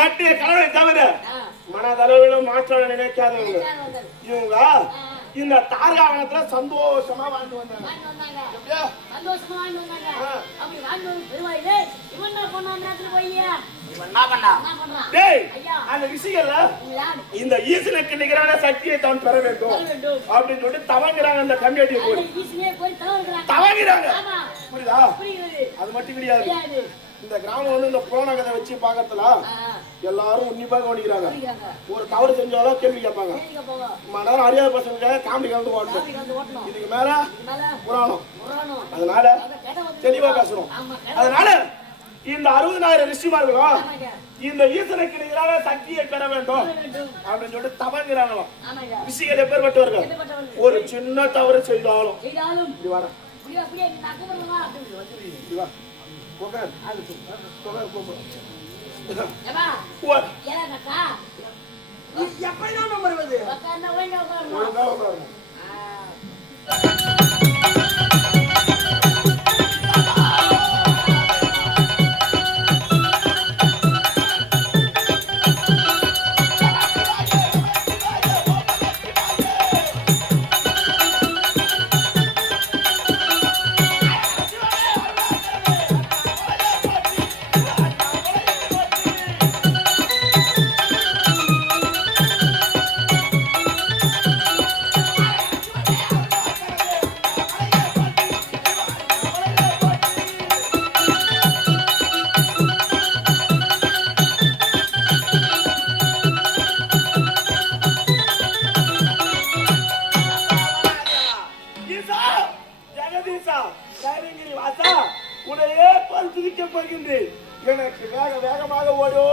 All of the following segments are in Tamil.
கட்டிய கனவை தவிர மனதளவிலும் மாற்ற நினைக்காதவங்க இவங்க இந்த தார்காவனத்துல சந்தோஷமா வாழ்ந்து வந்தாங்க. அந்த ரிஷிகள்ல இந்த ஈசனுக்கு நிகரான சக்தியை தான் பெற வேண்டும் அப்படின்னு சொல்லிட்டு தவங்கிறாங்க. அந்த கம்யூனிட்டியை போய் தவங்கிறாங்க. புரியுதா? அது மட்டும் கிடையாது. இந்த கிராமம் வந்து இந்த புராண கதை வச்சு பாக்கிறதுல எல்லாரும் உன்னிப்பா கவனிக்கிறாங்க. ஒரு தவறு செஞ்சாலும் கேள்வி கேட்பாங்க. மனம் அறியாத பசங்க காமெடி கலந்து ஓட்டணும். இதுக்கு மேல புராணம், அதனால தெளிவா பேசணும். அதனால இந்த 60,000 ரிஷிமார்களும் இந்த ஈசனுக்கு நிகரான சக்தியை பெற வேண்டும் அப்படின்னு சொல்லிட்டு தவங்கிறாங்களாம். ரிஷிகள் எப்பேற்பட்டவர்கள்? ஒரு சின்ன தவறு செய்தாலும் எப்படிதான் வருவது? எனக்கு வேகமாக ஓடோ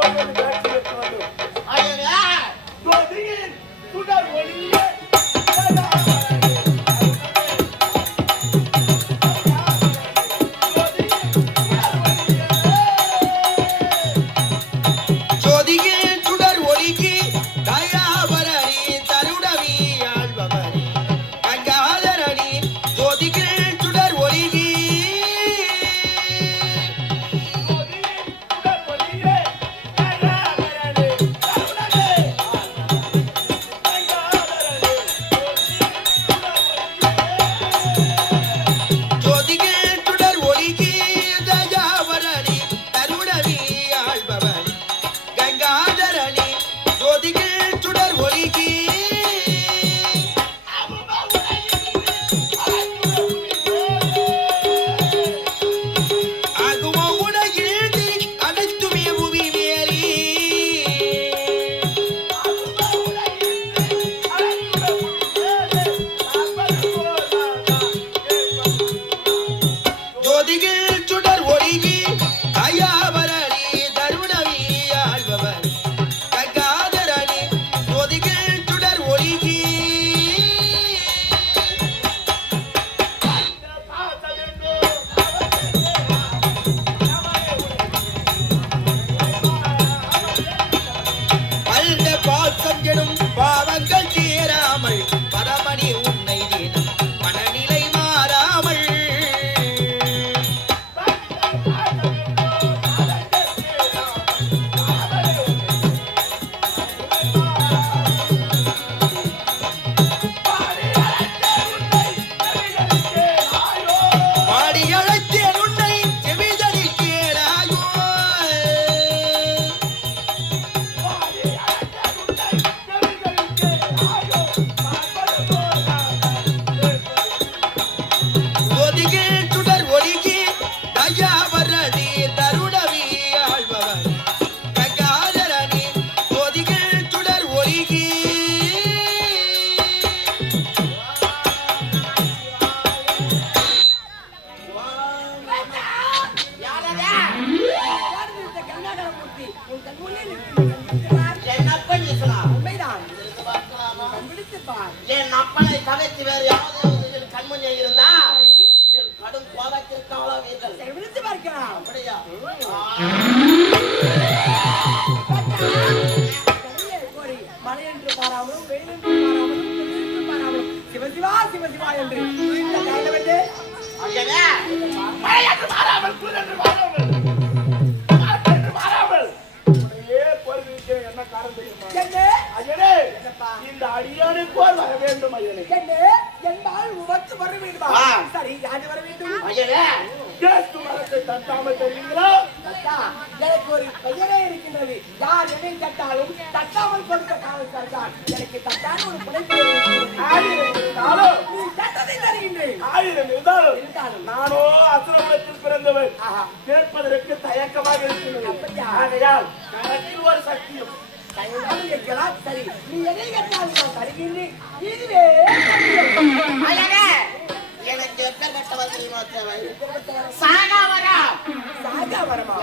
என் அப்பனை தவிர்த்து வேறு யாராவது கண்மணியா இருந்தா என் கடும் கோபத்திற்கு ஆளாவீர்கள். விழுத்து பார்க்கலாம். அப்படியா? மழை என்று பாராமலும் வெயில் என்று பாராமலும் சிவசிவா சிவசிவா என்று மழை என்று பாராமல் என்ன காரணம் தெரியுமா? என்ன ஐயனே, இந்த அடியானுக்கு வர வேண்டும் ஐயனே. என்ன என்பால் உமக்கு வர வேண்டுமா? சரி, யாரு வர வேண்டும்? ஐயனே, கேட்டு மரத்தை தட்டாமல் தெரியுங்களா? எனக்கு ஒரு பெயரே இருக்கின்றது. யார் என்னை தட்டாலும் தட்டாமல் கொடுக்க காரணத்தால் எனக்கு தட்டான ஒரு புனைப்பு இருந்தாலும் நீ தட்டதை தருகின்றேன். 1000 இருந்தாலும் நானோ அசுரகுலத்தில் பிறந்தவர். கேட்பதற்கு தயக்கமாக இருக்கிறது. ஆகையால் கணக்கில் ஒரு சக்தியும் கேட்கலாம். சரி, நீ எதை கேட்டாலும் நான் தருகின்றேன். இதுவே ஐயனே, எனக்கு எப்பேற்பட்டவர் தெரியுமா தேவை? சாகாவரா, சாகாவரமா?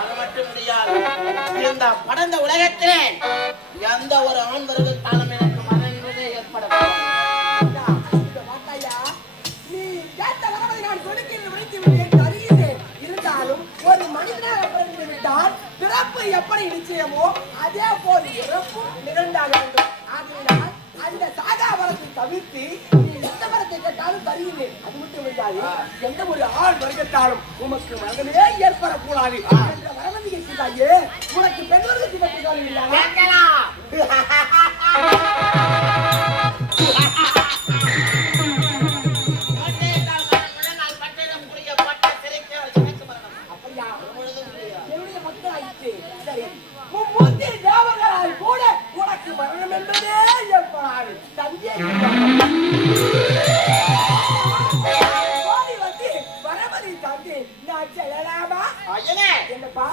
அது மட்டும் முடியாது. இந்த படந்த உலகத்திலே எந்த ஒரு ஆண் வருகத்தாலும் எனக்கு மரணம் என்பதே ஏற்படும். நீ கேட்ட வரவை நான் கொடுக்கின்ற முடித்து விட்டேன், தருகின்றேன். இருந்தாலும் ஒரு மனிதனாக பிறந்து விட்டால் பிறப்பு எப்படி நிச்சயமோ அதே போல் இறப்பும் நிகழ்ந்தாக வேண்டும். ஆகையினால் அந்த சாகாவரத்தை தவிர்த்து நீ எந்த வரத்தை கேட்டாலும் தருகின்றேன். அது மட்டும் இல்லாது எந்த ஒரு ஆள் வருகத்தாலும் உமக்கு மகனே ஏற்படக்கூடாது என்ற வரவதி இருக்கிறாயே. உனக்கு பெண்களுக்கு பற்றி இல்லையா? என்னுடைய மக்களாயிற்று. சரி, மும்மூர்த்தி தேவர்களால் கூட உனக்கு மரணம் என்பதே ஏற்படாது. தந்தையை வந்து வரமதி தந்தை நான் செல்லலாமா? என்னப்பா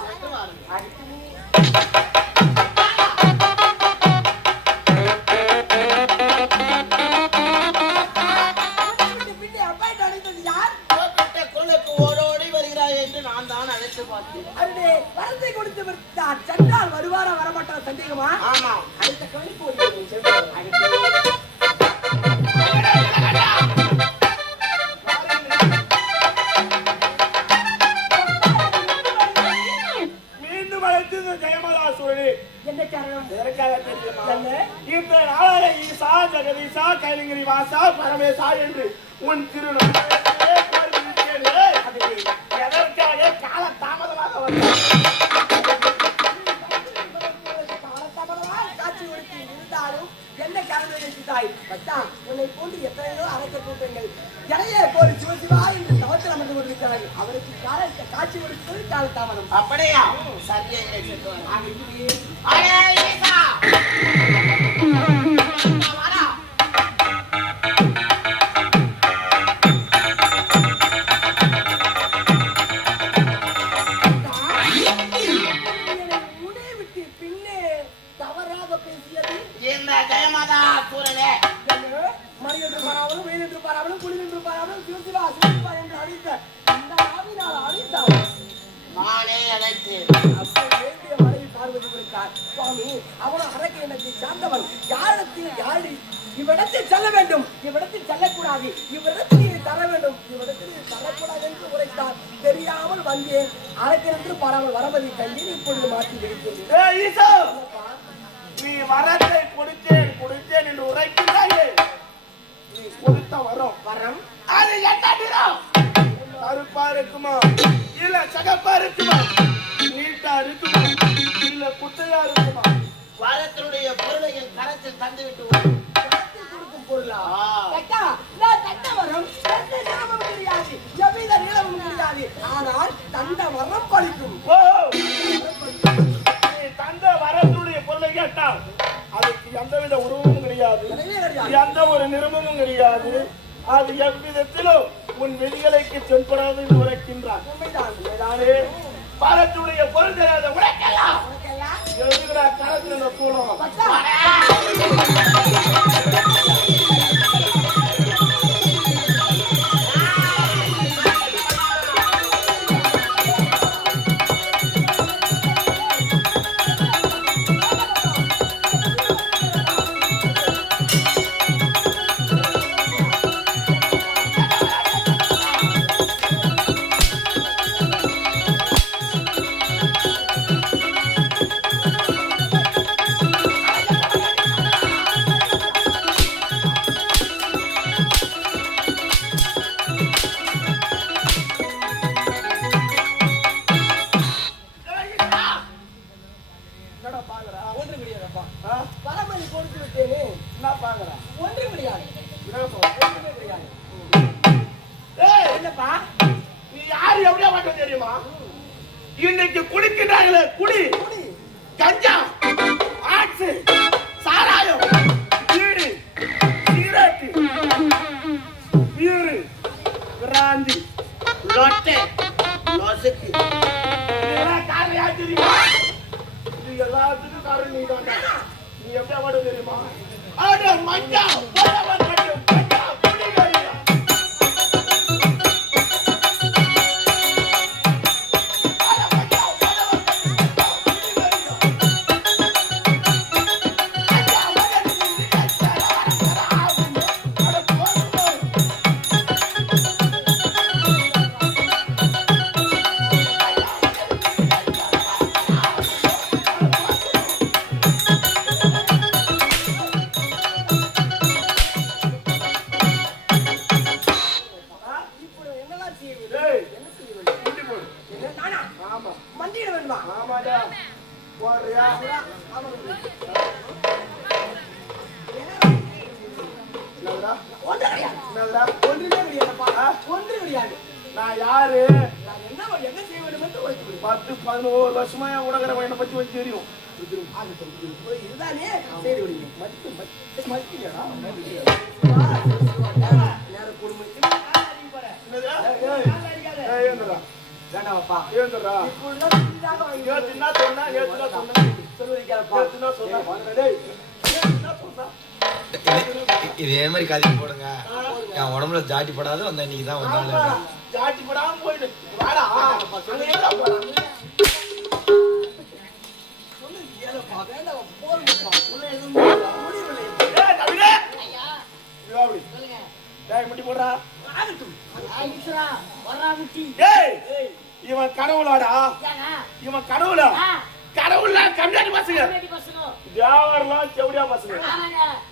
அடுத்து நீ பின்னே அப்பாயிட்டு அழைத்தது யார்? ஓடோடி வருகிறாய் என்று நான் தான் அழைத்து பார்த்தேன். அவருடைய வரத்தை கொடுத்து விட்டார். சென்றால் வருவாரா வரமாட்டார் சந்தேகமா? ஆமா, அடுத்த கணி போய் மீண்டும் அழைத்தது ஜெயமலாசுரனே. என்ன காரணம்? எதற்காக தெரியுமா? இந்த நாளாக ஈசா ஜெகதீசா கைலிங்கிரி வாசா பரமேசா என்று உன் திருநாமத்தை எதற்காக கால தாமதமாக வந்தார்? காட்சி கொடுத்து இருந்தாலும் என்ன காரணம் தாய் உன்னை போன்று எத்தனையோ அரச கூட்டங்கள் இடையே போய் சிவசிவா என்று தவத்தில் அமர்ந்து கொண்டிருக்கிறார்கள். அவருக்கு காட்சி கொடுத்து கால தாமதம். அப்படியா? சரியா? இவ்விடத்தில் செல்ல வேண்டும், இவ்விடத்தில் செல்லக்கூடாது, இவ்விடத்தில் தர வேண்டும், இவ்விடத்தில் தரக்கூடாது என்று உரைத்தார். தெரியாமல் வந்தேன். அரக்கிருந்து பாராமல் வரமதி கையில் இப்பொழுது மாற்றி இருக்கிறேன். நீ வரத்தை கொடுத்தேன் என்று உரைக்கிறாயே. நீ கொடுத்த வரம் அது என்ன நிறம்? கருப்பா இருக்குமா, இல்ல சகப்பா இருக்குமா, நீட்டா இருக்குமா, இல்ல குட்டையா இருக்குமா? வரத்தினுடைய பொருளை என் கரத்தில் தந்துவிட்டு கொடுக்கும் பொருளா? தந்த வரம் எந்த நிறமும் கிடையாது, எவ்வித நிறமும் கிடையாது. ஆனால் தந்த வரம் பழிக்கும். தந்த வரத்தினுடைய பொருளை கேட்டால் அதுக்கு எந்தவித உருவமும் கிடையாது, எந்த ஒரு நிறமும் கிடையாது. அது எவ்விதத்திலும் உன் விதிகளுக்கு சென்படாது என்று உரைக்கின்றான். வரத்துடைய பொருள் தெரியாத உரைக்கலாம் எழுதுகிறா காலத்தில் கூடும். இன்னைக்கு குடிக்கிறாங்களே குடி, கஞ்சா, ஆட்சி, சாராயம், பீடி, சிகரெட், பீரு, பிராந்தி, லொட்டை, லொசுக்கு, இதெல்லாம் காரணம் யார் தெரியுமா? இது எல்லாத்துக்கும் காரணம் நீ தான். நீ எப்படி அவடு தெரியுமா? அட மஞ்சா போறவன் கட்டும் கஞ்சா குடிக்கிறீங்க. நான் யாரு? 10-11 வருஷமா என் உடகர பையனை பத்தி வச்சு தெரியும். இதுதானே சரி இதே மாதிரி கதைக்கு போடுங்க. என் உடம்புல ஜாட்டி படாத வந்த இன்னைக்கு தான் வந்தாங்க. ஜாட்டி படாம போயிடு. வாடா. இவன் கடவுளாடா, இவன் கடவுளா? கடவுள் கம்மியாடி பசங்க, தேவரெல்லாம் செவடியா பசங்க.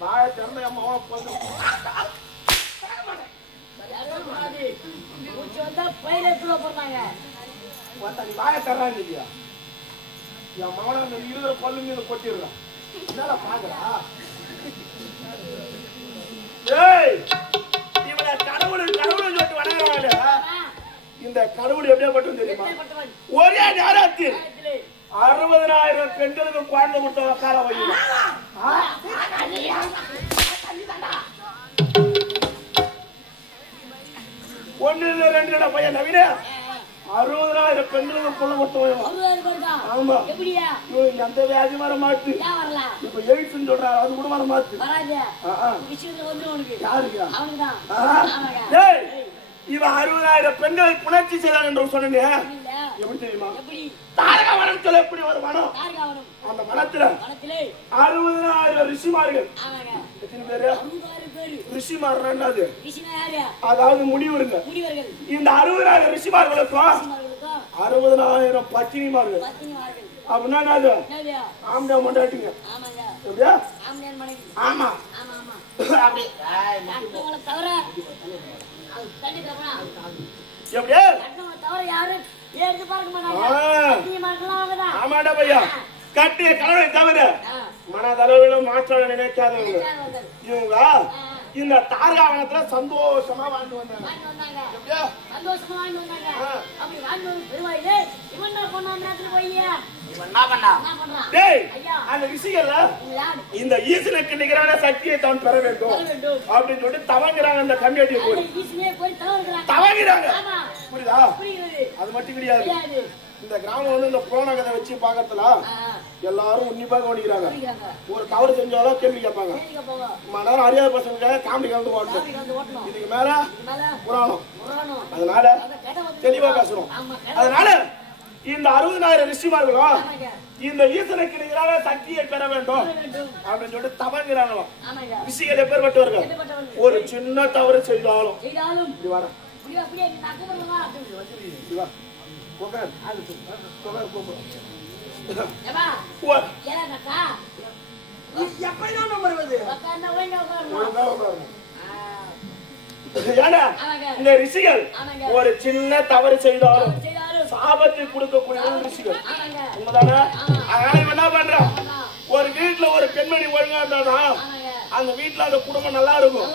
வாய திறந்த அம்மா வாய தர்றாங்க இல்லையா? என் மகன இருக்கிற பல்லு மீது கொட்டிடுறான். என்னடா பாக்குறா? இவனை கடவுள் கடவுள் சொல்லிட்டு வணங்குறாங்க. இந்த கடவுள் எப்படியா பட்டும் தெரியுமா? ஒரே நேரத்தில் 60,000 பெண்களுக்கு குழந்தை கொடுத்த கால வையும். ஒன்னு இல்ல ரெண்டு இல்ல பையன் நவீன 60,000 பெண்களுக்கு கொள்ள கொடுத்த. ஆமா, எந்த வியாதி வர மாட்டு. இப்ப எய்ட்ஸ் சொல்ற அது கூட வர மாட்டு. யாருக்கா? இவன் 60,000 பெண்கள் புணர்ச்சி செய்தான் என்று சொன்னீங்க. எப்படி தெரியுமா? தாரக வனத்துல எப்படி ஒரு வனம், அந்த வனத்துல 60,000 ரிஷிமார்கள். எத்தனை பேரு ரிஷிமார்? ரெண்டாவது அதாவது முனிவருங்க. இந்த 60,000 ரிஷிமார்களுக்கும் 60,000 பத்தினிமார்கள். அப்படின்னா என்னது? ஆம்பளை மண்டாட்டிங்க. எப்படியா? ஆமா, அப்படி எப்படியா? ஆமாடா பையா, கட்டிய கனவை தவிர மனதளவில் மாற்ற நினைக்காதவங்க இவங்க இந்த தாரகாவனத்துல சந்தோஷமா வாழ்ந்து வந்தாங்க. அந்த ரிஷிகள்ல இந்த ஈசனுக்கு நிகரான சக்தியை தான் பெற வேண்டும் அப்படின்னு சொல்லிட்டு தவங்கிறாங்க. அந்த கம்யூனிட்டியை போய் தவங்கிறாங்க. புரியுதா? அது மட்டும் கிடையாது. இந்த கிராமம் வந்து இந்த புராண கதை வச்சு பாக்கிறதுல எல்லாரும் உன்னிப்பாக கவனிக்கிறாங்க. ஒரு தவறு செஞ்சாலும் கேள்வி கேட்பாங்க. மனம் அறியாத பசங்க காமெடி கலந்து ஓட்டணும். இதுக்கு மேல புராணம், அதனால தெளிவா பேசணும். அதனால இந்த 60,000 ரிஷிமார்களும் இந்த ஈசனுக்கு நிகரான சக்தியை பெற வேண்டும் அப்படின்னு சொல்லிட்டு தவங்கிறாங்களாம். ரிஷிகள் எப்பேற்பட்டவர்கள்? ஒரு சின்ன தவறு செய்தாலும் இந்த ரிஷிகள் ஒரு சின்ன தவறு செய்தாலும் சாபத்தை கொடுக்கக்கூடிய ரிஷிகள். உண்மைதானே? அதனால என்ன பண்ற, ஒரு வீட்டுல ஒரு பெண்மணி ஒழுங்கா இருந்தாதான் அந்த வீட்டுல அந்த குடும்பம் நல்லா இருக்கும்.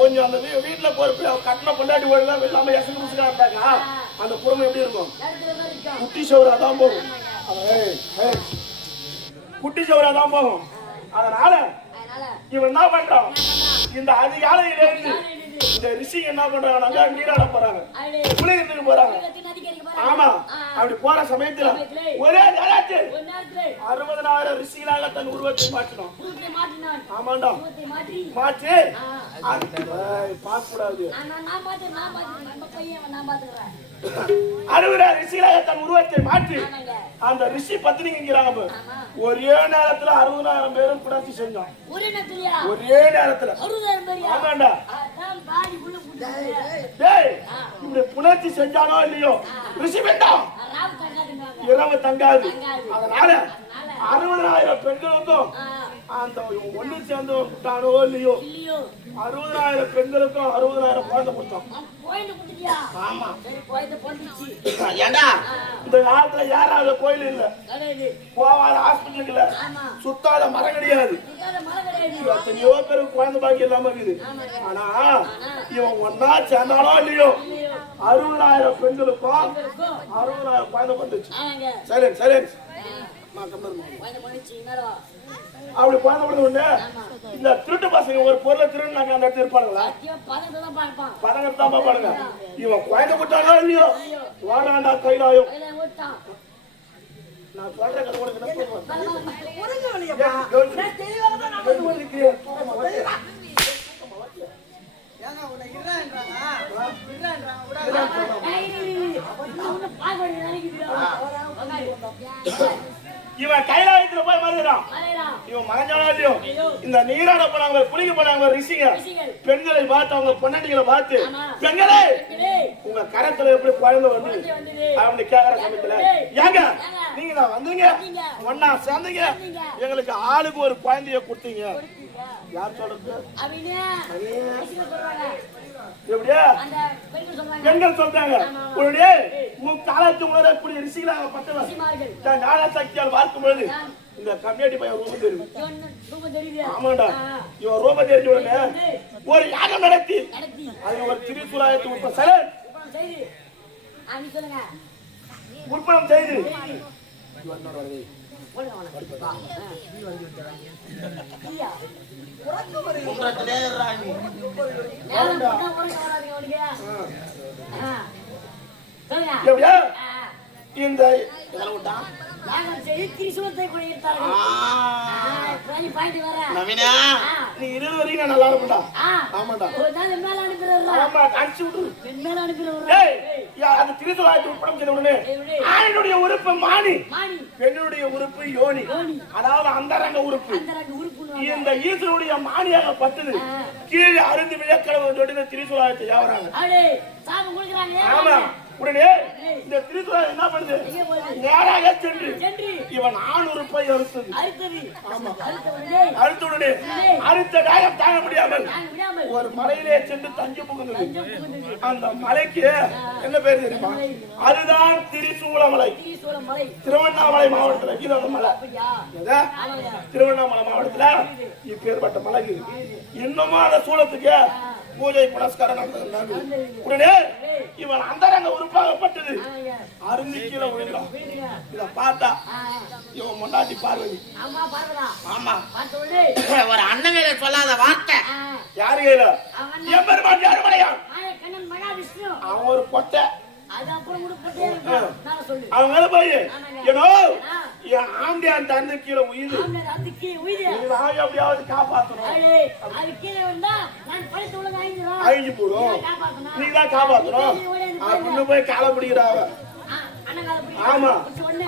கொஞ்சம் அந்த வீட்டுல ஒரு கட்டின பொண்டாட்டி ஒழுங்கா இல்லாம எசங்க இருந்தாங்க அந்த குடும்பம் எப்படி இருக்கும்? இடத்துல தான் இருக்கும். குட்டி சோறா தான் போகும். குட்டி சோறா தான் போகும். அதனால அதனால இவன் என்ன பண்றான்? இந்த அதிகாலையில இருந்து இந்த ரிஷி என்ன பண்றாங்க? நீராட போறாங்க, அடே குளிக்கிறதுக்கு போறாங்க. நதிக்கு அடிக்க போறாங்க. ஆமா, அப்படி போற சமயத்துல ஒரே நேரத்தில் ஒரு நேரத்துல 60,000 ரிஷிகளாக தன் உருவத்தை மாற்றினோம். உருவத்தை மாற்றினான். ஆமாண்டா, உருவத்தை மாற்றி மாற்றி பார்க்க கூடாது. நான் பாத்துக்கிறேன். நம்ம பையன் நான் பாத்துக்கிறேன். 60,000 ரிஷிகளாக தன் உருவத்தை மாற்றி ஆமாங்க. அந்த ரிஷி பத்தினிங்கிறாங்க. ஆமா. ஒரே நேரத்துல 60,000 பேரும் புணர்ச்சி செஞ்சோம். ஒரே நேரத்துலயா? ஒரே நேரத்துல. 60,000 பேரியா? ஆமாண்டா. அதான் பாடி உள்ள புடிச்சு. டேய், இப்படி புணர்ச்சி செஞ்சானோ இல்லையோ ரிஷி வேண்டாம், ராவு தங்காதுங்க. இரவு தங்காது. தங்காது. அதனால 60,000 பெண்களுக்கும் அந்த ஒண்ணு சேர்ந்து விட்டானோ இல்லையோ இல்லையோ 60,000 பெண்களுக்கும் 60,000 குழந்தை கொடுத்தோம். கோயில புடிச்சியா? ஆமா. சரி கோயில பொண்டிச்சு. ஏண்டா இந்த காலத்துல யாராவது கோயில் இல்ல, கிடையாது. போவாத ஹாஸ்பிட்டலுக்கு இல்ல, ஆமா. சுத்தாத மரம் கிடையாது. இதால மழை கிடையாது. எத்தனையோ பேருக்கு குழந்தை பாக்கி இல்லாம இருக்குது. ஆனா இவன் ஒன்னா சேர்ந்தாலோ இல்லையோ 60,000 பெண்களுக்கும் 60,000 குழந்தை வந்துச்சு. ஆமாங்க. சரி சரி, கோயில பொண்டிச்சு என்னடா? அப்படி குழந்தை கொடுத்த உடனே இந்த திருட்டு பசங்க ஒரு பொருளை திருடுனாங்க, அந்த இடத்துல இருப்பானுங்களா? இவன் பதத்தை தான் பார்ப்பான். பதங்கத்தை தான் பாப்பானுங்க. இவன் குழந்தை கொடுத்தானோ இல்லையோ வாடாண்டா கைலாயம். கோயில ஓட்டான். நான் சொல்ற கதை உனக்கு என்ன சொல்லுவேன்? ஒருங்க வழியப்பா. நான் தெளிவாக தான் நான் வந்து உங்களுக்கு ஏங்க உன்னை இருறான்றாங்க விடான்றாங்க அவனை பார்க்க வேண்டிய நினைக்குதுடா. இவன் கைலாயத்துல போய் மறுக்கிறான். அலையடா. இவன் மகஞ்சானோ இல்லையோ இந்த நீராட போனாங்க, குளிக்க போனாங்க ரிஷிங்க. பெண்களை பார்த்து அவங்க பொன்னாட்டிகளை பார்த்து, பெண்களே உங்க கரத்துல எப்படி குழந்தை வந்து அப்படி கேக்குற சமயத்துல, ஏங்க நீங்க தான் வந்தீங்க, ஒன்னா சேர்ந்தீங்க, எங்களுக்கு ஆளுக்கு ஒரு குழந்தைய கொடுத்தீங்க. யார் சொல்றது? எப்படியா பெண்கள் சொல்றாங்க. உன்னுடைய முக்காலத்து உணரக்கூடிய ரிஷிகளாக பட்டவர் ஞான சக்தியால் பார்க்கும் பொழுது இந்த கம்யூனிட்டி பையன் ரூபம் தெரியும். ஆமாண்டா, இவன் ரூபம் தெரிஞ்ச உடனே ஒரு யாகம் நடத்தி அதுல ஒரு திரிசூலாயத்தை உற்பணம் செய்து இந்த நீ 20 வரைக்கும் நல்லா இருக்கும்டா. ஆமாடா, அது திரிசூலாயத்தை உற்பணம் செய்த உடனே ஆணினுடைய உறுப்பு மானி, பெண்ணுடைய உறுப்பு யோனி, அதாவது அந்தரங்க உறுப்பு. இந்த ஈசனுடைய மானியாக பட்டது கீழே அருந்து விழக்கடவு தொட்டு திரிசூலாயத்தை யாவறாங்க. ஆமா, உடனே இந்த திரிசூலம் என்ன பண்ணுது? நேராக சென்று இவன் ஆண் உறுப்பை அறுத்தது. ஆமா, அறுத்துடனே அறுத்த காயம் தாங்க முடியாமல் ஒரு மலையிலே சென்று தங்கி புகுந்தது. அந்த மலைக்கு என்ன பேர் தெரியுமா? அதுதான் திரிசூலமலை. திருவண்ணாமலை மாவட்டத்தில் இருக்குது அந்த மலை. திருவண்ணாமலை மாவட்டத்துல இப்பேற்பட்ட மலை இன்னமும் அந்த சூளத்துக்கு பூஜை புனஸ்காரம் நடந்தது. உடனே இவன் அந்தரங்க உறுப்பாகப்பட்டது அருந்தி கீழே விழுந்தான். இத பார்த்தா இவன் முன்னாடி பார்வதி. ஆமா, ஒரு அண்ணன் கையில சொல்லாத வார்த்தை யாரு கையில? எம்பெருமான் யாருமலையான். அவன் ஒரு பொட்டை. அவங்க மேல போய் ஏனோ என் ஆண்டியான் தந்து கீழே உயிர் எப்படியாவது காப்பாற்றணும். அழிஞ்சு போடும், நீங்க தான் காப்பாற்றணும் அப்படின்னு போய் காலை பிடிக்கிறாங்க. ஆமா,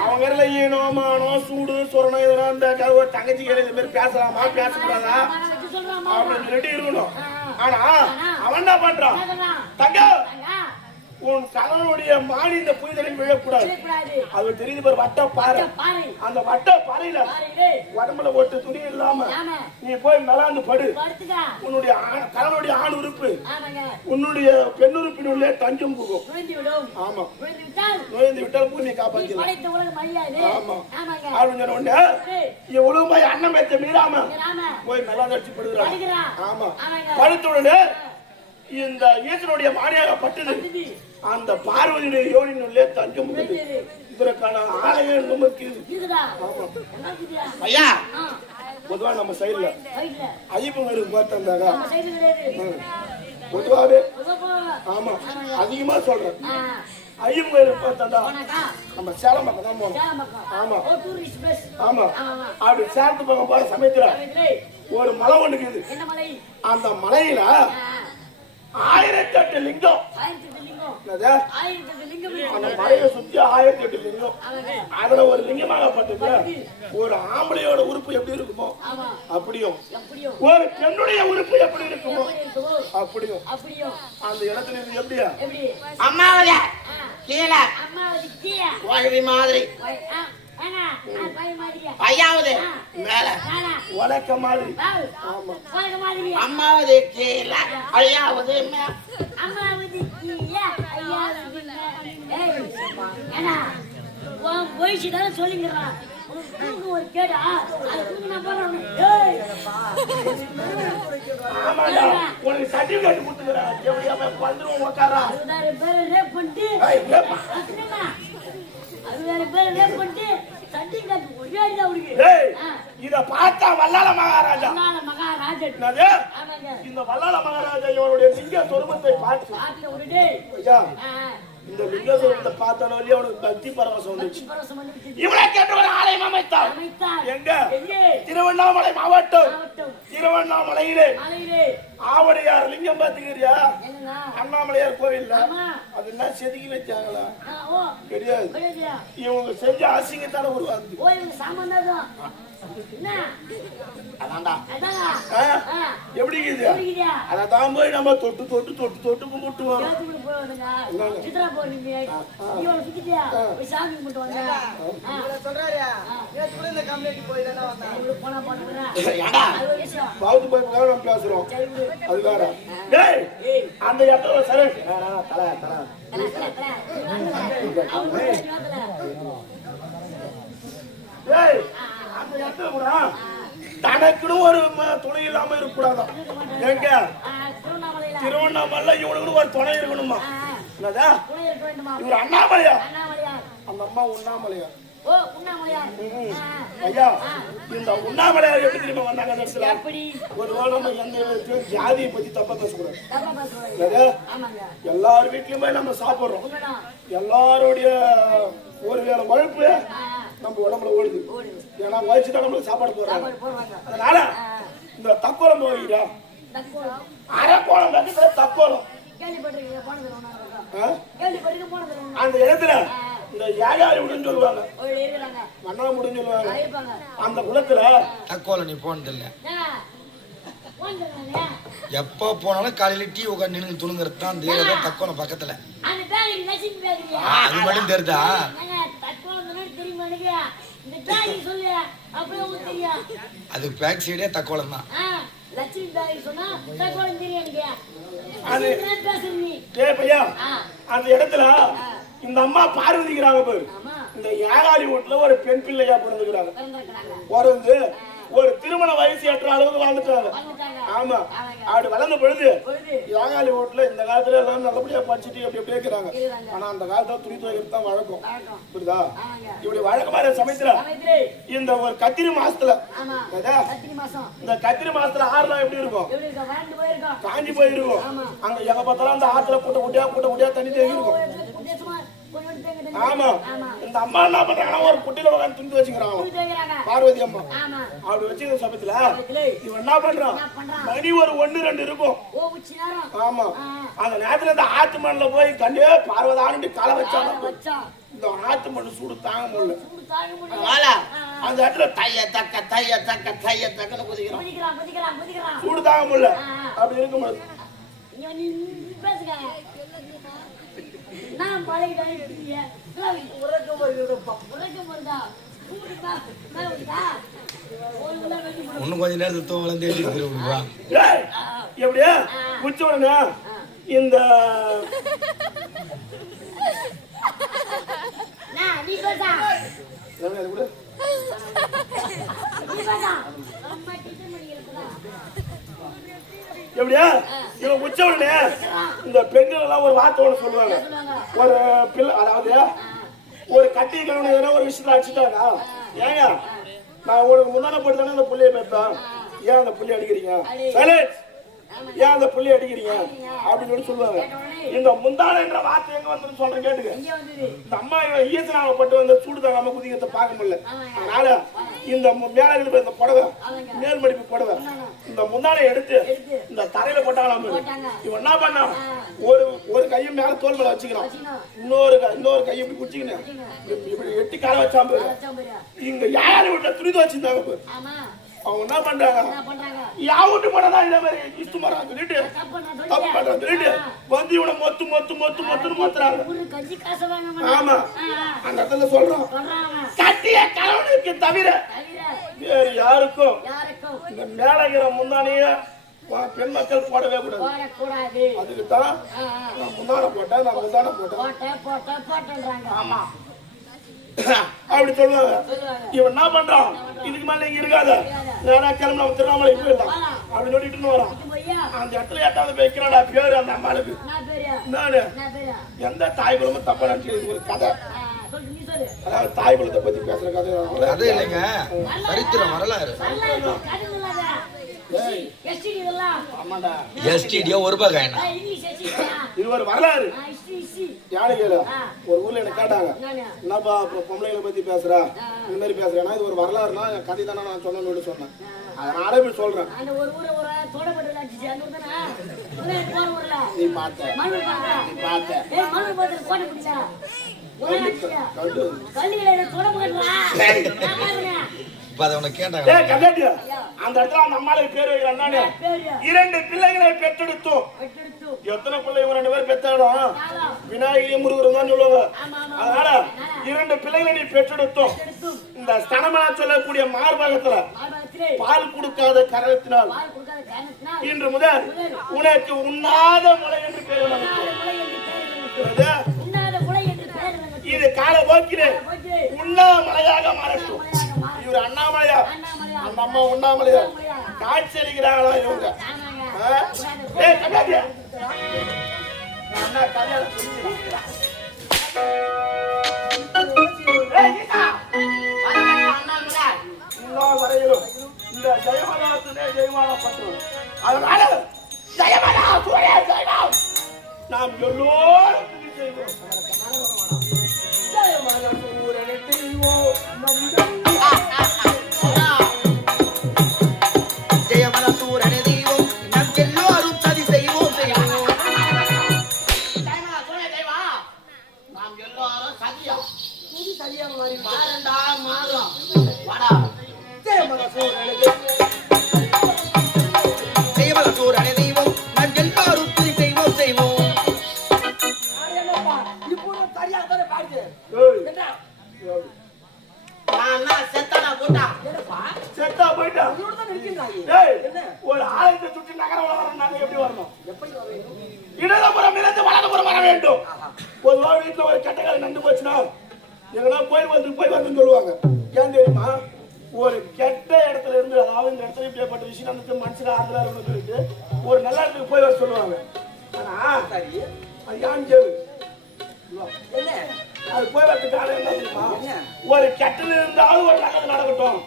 அவங்க ஈனோமானோ சூடு சொரணம் இதெல்லாம் இந்த தங்கச்சி கையில இந்த மாதிரி பேசலாமா பேசக்கூடாதா அப்படின்னு சொல்லிட்டு இருக்கணும். ஆனா அவன் என்ன பண்றான்? தங்க உன் கணவனுடைய மானி இந்த புரிதலில் விழக்கூடாது. அது தெரியுது பாரு, வட்ட பாறை. அந்த வட்ட பாறையில உடம்புல போட்டு துணி இல்லாம நீ போய் மேலாந்து படு. உன்னுடைய கணவனுடைய ஆண் உறுப்பு உன்னுடைய பெண் உறுப்பினுள்ளே தஞ்சம் போகும். ஆமா, நோய்ந்து விட்டால் பூமி காப்பாற்றலாம். ஆமா, அப்படின்னு சொன்ன உடனே எவ்வளவு போய் அண்ணன் மேய்ச்ச மீறாம போய் மேலாந்து அடிச்சு படுகிறான். ஆமா, படுத்த உடனே இந்த ஈசனுடைய மானியாக பட்டது அந்த பார்வதியுடைய யோனினுள்ளே தஞ்சம் உள்ளது. இதற்கான ஆலயம் நமக்கு ஐயா பொதுவா நம்ம சைடுல ஐயப்பங்களுக்கு பார்த்தாங்க பொதுவாவே ஆமா அதிகமா சொல்றேன் ஐயப்பங்களுக்கு பார்த்தாண்டா நம்ம சேலம் பக்கம் தான் போனோம். ஆமா ஆமா அப்படி சேலத்து பக்கம் போற சமயத்துல ஒரு மலை ஒண்ணு இருக்குது. அந்த மலையில 1008 லிங்கம். அந்த மலையை சுத்தி 1008 லிங்கம். அதுல ஒரு லிங்கமாகப்பட்டது ஒரு ஆம்பளையோட உறுப்பு எப்படி இருக்குமோ அப்படியும் ஒரு பெண்ணுடைய உறுப்பு எப்படி இருக்குமோ அப்படியும் அந்த இடத்துல இருந்து எப்படியா அம்மாவதி கீழே வாழ்வி மாதிரி ஐயாவது மேல உலக்க மாதிரி அம்மாவது கீழே ஐயாவது போயிடுச்சுதான் சொல்லிங்கிறான் ஒரு கேடா உனக்கு சர்டிபிகேட் கொடுத்துக்கிறேன் வந்துருவோம் உக்காரா பேரை ரேப் பண்ணிட்டு இத பார்த்தா வல்லால மகாராஜா மகாராஜன் இந்த வல்லால மகாராஜா இவருடைய லிங்க சொருபத்தை பார்த்து இந்த லிங்க சொருபத்தை பார்த்தாலும் அவனுக்கு பக்தி பரவசம் வந்துச்சு. இவனை கேட்டு ஒரு ஆலயம் அமைத்தார். எங்க? திருவண்ணாமலை மாவட்டம் திருவண்ணாமலையிலே ஆவடையார் லிங்கம் பாத்துக்கிறியா? அண்ணாமலையார் கோவில் அது என்ன செதுக்கி வச்சாங்களா? தெரியாது. இவங்க செஞ்ச அசிங்கத்தான உருவாந்து எப்படி இருக்குது? அதான் போய் நம்ம தொட்டு தொட்டு தொட்டு தொட்டு கும்பிட்டுவோம். பேசுறோம் அது வேற. அந்த இடத்துல சரி அந்த இடத்துல கூட தனக்குன்னு ஒரு துணை இல்லாம இருக்கக்கூடாதான். எங்க திருவண்ணாமலை இவனுக்கு ஒரு துணை இருக்கணுமா? என்னதா இவர் அண்ணாமலையா? அந்த அம்மா உண்ணாமலையா? ஐயா இந்த உண்ணாமலையார் எப்படி திரும்ப வந்தாங்க? ஒரு நம்ம எந்த ஜாதியை பத்தி தப்பா பேசக்கூடாது. எல்லார் வீட்லயுமே நம்ம சாப்பிடுறோம். எல்லாருடைய ஒரு வேளை உழைப்பு நம்ம உடம்புல ஓடுது. ஏன்னா வயசுதான் நம்மளுக்கு சாப்பாடு போடுறாங்க. அதனால இந்த தக்கோலம் போகிறா அரைக்கோளம் கட்டி தக்கோலம் அந்த இடத்துல இந்த ஏகாரி முடிஞ்சு சொல்லுவாங்க, மன்னா முடிஞ்சு சொல்லுவாங்க. அந்த குளத்துல தக்கோலம் நீ போனது இல்ல. எப்ப போனாலும் காலையில டீ உட்காந்து நின்று துணுங்கிறது தான் தெரியாத தக்கோலம் பக்கத்துல. அது மட்டும் தெரியுதா? அது பேக் சைடே தக்கோலம் தான். அந்த இடத்துல இந்த அம்மா பார்வதிக்கிறாங்க பாரு. இந்த ஏகாரி வீட்டுல ஒரு பெண் பிள்ளையா பிறந்துக்கிறாங்க. பிறந்து ஒரு திருமண வயசு ஏற்ற அளவுக்கு வாழ்ந்துட்டாங்க. ஆமா அப்படி வளர்ந்த பொழுது ஏகாலி வீட்டுல இந்த காலத்துல எல்லாம் நல்லபடியா படிச்சுட்டு அப்படி எப்படி இருக்கிறாங்க. ஆனா அந்த காலத்துல துணி துவைக்கிறது தான் வழக்கம். புரியுதா? இப்படி வழக்கமான சமயத்துல இந்த ஒரு கத்திரி மாசத்துல இந்த கத்திரி மாசத்துல ஆறுலாம் எப்படி இருக்கும்? காஞ்சி போயிருக்கும். அங்க எங்க பார்த்தாலும் அந்த ஆத்துல கூட்ட குட்டியா தண்ணி தேங்கி இருக்கும். ஆமா இந்த அம்மா என்ன பண்றாங்கன்னா ஒரு குட்டில உட்காந்து துணி வச்சுக்கிறாங்க பார்வதி அம்மா. அப்படி வச்சுக்கிற சமயத்துல இவன் என்ன பண்றான்? மணி ஒரு 1-2 இருக்கும். ஆமா அந்த நேரத்துல இந்த ஆத்து மண்ணில் போய் கண்டே பார்வதான்னு காலை வச்சாங்க. இந்த ஆத்து மண்ணு சூடு தாங்க முடியல. அந்த இடத்துல தைய தக்கன்னு குதிக்கிறான். சூடு தாங்க முடியல. அப்படி இருக்கும்போது இன்னும் கொஞ்ச நேரத்துல தூங்கலாம் தேடி திரும்புவா. எப்படியா குச்ச உடனே இந்த எப்படியா இவன் உச்சவனே இந்த பெண்கள் எல்லாம் ஒரு வார்த்தை ஒன்று சொல்லுவாங்க. ஒரு பிள்ளை அதாவது ஒரு கட்டி கவனம் எதனா ஒரு விஷயத்துல அடிச்சுட்டாங்க. ஏங்க நான் உனக்கு முன்னாடி போட்டு தானே அந்த புள்ளைய பெற்றேன், ஏன் அந்த புள்ளி அடிக்கிறீங்க, ஏன் அந்த புள்ளி அடிக்கிறீங்க அப்படின்னு சொல்லி சொல்லுவாங்க. இந்த முந்தான என்ற வார்த்தை எங்க வந்து சொல்றேன் கேட்டுக்க. இந்த அம்மா ஈசனாவை பட்டு வந்து சூடு தாங்காம குதிக்கிறத பார்க்க முடியல. அதனால இந்த மேல இந்த புடவை மேல் மடிப்பு புடவை இந்த முந்தானை எடுத்து இந்த தரையில போட்டாங்களாம். இவன் என்ன பண்ணா ஒரு கையும் மேல தோல் மேல வச்சுக்கிறான், இன்னொரு கையும் இப்படி குடிச்சுக்கினேன் இப்படி எட்டி கால வச்சாம்பு. இங்க யாரு விட்ட துணி துவச்சிருந்தாங்க. அவங்க என்ன பண்றாங்க, யா விட்டு போனதான் இதே மாதிரி இஷ்டு மரம் சொல்லிட்டு தப்பு பண்றாங்க சொல்லிட்டு வந்து இவனை மொத்து மொத்து மொத்து மொத்துன்னு மொத்துறாங்க. ஆமா அந்த இடத்துல சொல்றோம், கட்டிய கணவனுக்கு தவிர வேறு யாருக்கும் இந்த மேலகிற முந்தானிய பெண் மக்கள் போடவே கூடாது. அதுக்குதான் நான் முந்தான போட்டேன், நான் முந்தான போட்டேன். ஆமா அப்படி சொல்லுவாங்க. இவன் என்ன பண்றான், இதுக்கு மேல இங்க இருக்காத, நேரா கிளம்பி நம்ம திருவண்ணாமலை போயிடலாம் அப்படின்னு சொல்லிட்டு வரான். அந்த இடத்துல எட்டாவது வைக்கிறாடா பேரு அந்த அம்மாளுக்கு. நானு எந்த தாய் குலமும் தப்பா நினைச்சு ஒரு கதை, அதாவது தாய் குலத்தை பத்தி பேசுற கதை இல்லைங்க, சரித்திரம் வரலாறு. ஒரு ரூபாய் காயினா இது ஒரு வரலாறு. யாரு கேளு, ஒரு ஊர்ல என்ன கேட்டாங்க, என்னப்பா பொம்பளைங்களை பத்தி பேசுறா இந்த மாதிரி பேசுறேன்னா இது ஒரு வரலாறுனா கதை தானே நான் சொன்னேன்னு சொன்னேன். அதனால இப்படி சொல்றேன். நீ பார்த்த அந்த இடத்துல அந்த அம்மாளுக்கு பேர் வைக்கிறான். 2 பிள்ளைகளை பெற்றெடுத்தோம். எத்தனை பிள்ளை 2 பேர் பெற்றாலும் விநாயகரி முருகரும் தான் சொல்லுவாங்க. அதனால 2 பிள்ளைகளை நீ பெற்றெடுத்தோம். இந்த ஸ்தனமா சொல்லக்கூடிய மார்பகத்துல பால் கொடுக்காத காரணத்தினால் இன்று முதல் உனக்கு உண்ணாத முளை என்று பேர் இது கால போக்கிலே உண்ணாமலையாக மாறட்டும். இவர் அண்ணாமலையா, அந்த அம்மா உண்ணாமலையா காட்சி அளிக்கிறாங்களா இவங்க. வரையிலும் இந்த ஜெயமலாத்துனே ஜெயமானப்பட்டோம். அதனால ஜெயமலா சூரிய ஜெயமாம் நாம் எல்லோரும் செய்வோம். ஜெயமலா சூரனை செய்வோம், ஜெயமலா சூரனை செய்வோம், நாம் எல்லோரும் சதி செய்வோம் செய்வோம். ஜெயமலா சூரனை செய்வா, நாம் எல்லோரும் சதியா சதியா மாறி மாறண்டா மாறும். வாடா ஜெயமலா சூரனை ஜெயமலா சூரனை செய்வோம், நாம் எல்லோரும் சதி செய்வோம் செய்வோம். ஒரு ஆலயத்தை சுற்றி நகர வளர்ந்தாங்க எப்படி வரணும், இடதுபுறம் இருந்து வலதுபுறம் வர வேண்டும். பொதுவா வீட்டுல ஒரு கெட்டக்காரி நண்டு போச்சுன்னா எங்கன்னா போய் வந்து சொல்லுவாங்க. ஏன் தெரியுமா, ஒரு கெட்ட இடத்துல இருந்து, அதாவது இந்த இடத்துல இப்படிப்பட்ட விஷயம் வந்து மனுஷன் ஆறுதலா இருக்குன்னு சொல்லிட்டு ஒரு நல்ல இடத்துக்கு போய் வர சொல்லுவாங்க. ஆனா ஏன் கேளு, அது போய் வரதுக்கான என்ன தெரியுமா, ஒரு கெட்டல இருந்தாலும் ஒரு நல்லது நடக்கட்டும்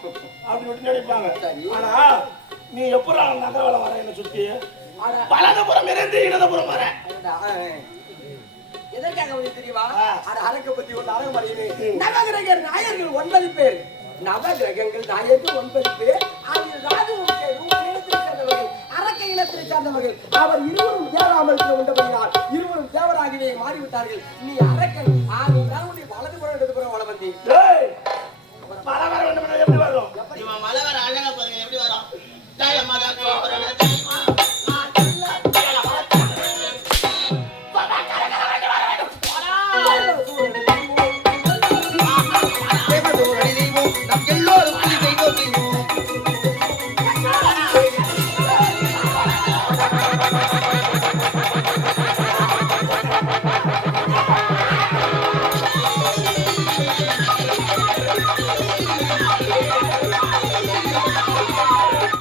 அப்படின்னு நினைப்பாங்க. ஆனா நீ எப்படி நகர வர என்ன சுத்தி வலதுபுறம் இருந்து இடதுபுறம் வர எதற்காக வந்து தெரியுமா, அரக்க பத்தி ஒரு அழகு மறையுது. நவகிரகர் நாயர்கள் 9 பேர், நவகிரகங்கள் நாயர்கள் 9 பேர். அதில் ராஜவர்கள் அரக்க இனத்தை சார்ந்தவர்கள். அவர் இருவரும் தேவராமருக்கு உண்டபடியால் இருவரும் தேவராகவே மாறிவிட்டார்கள். நீ அரக்கன் ஆகினால் உன்னை வலதுபுறம் இடதுபுறம் வள வந்தி மழை வர வேண்டும் எப்படி வரும், இவன் மழை வர அழகா பாருங்க எப்படி வரும். Yeah.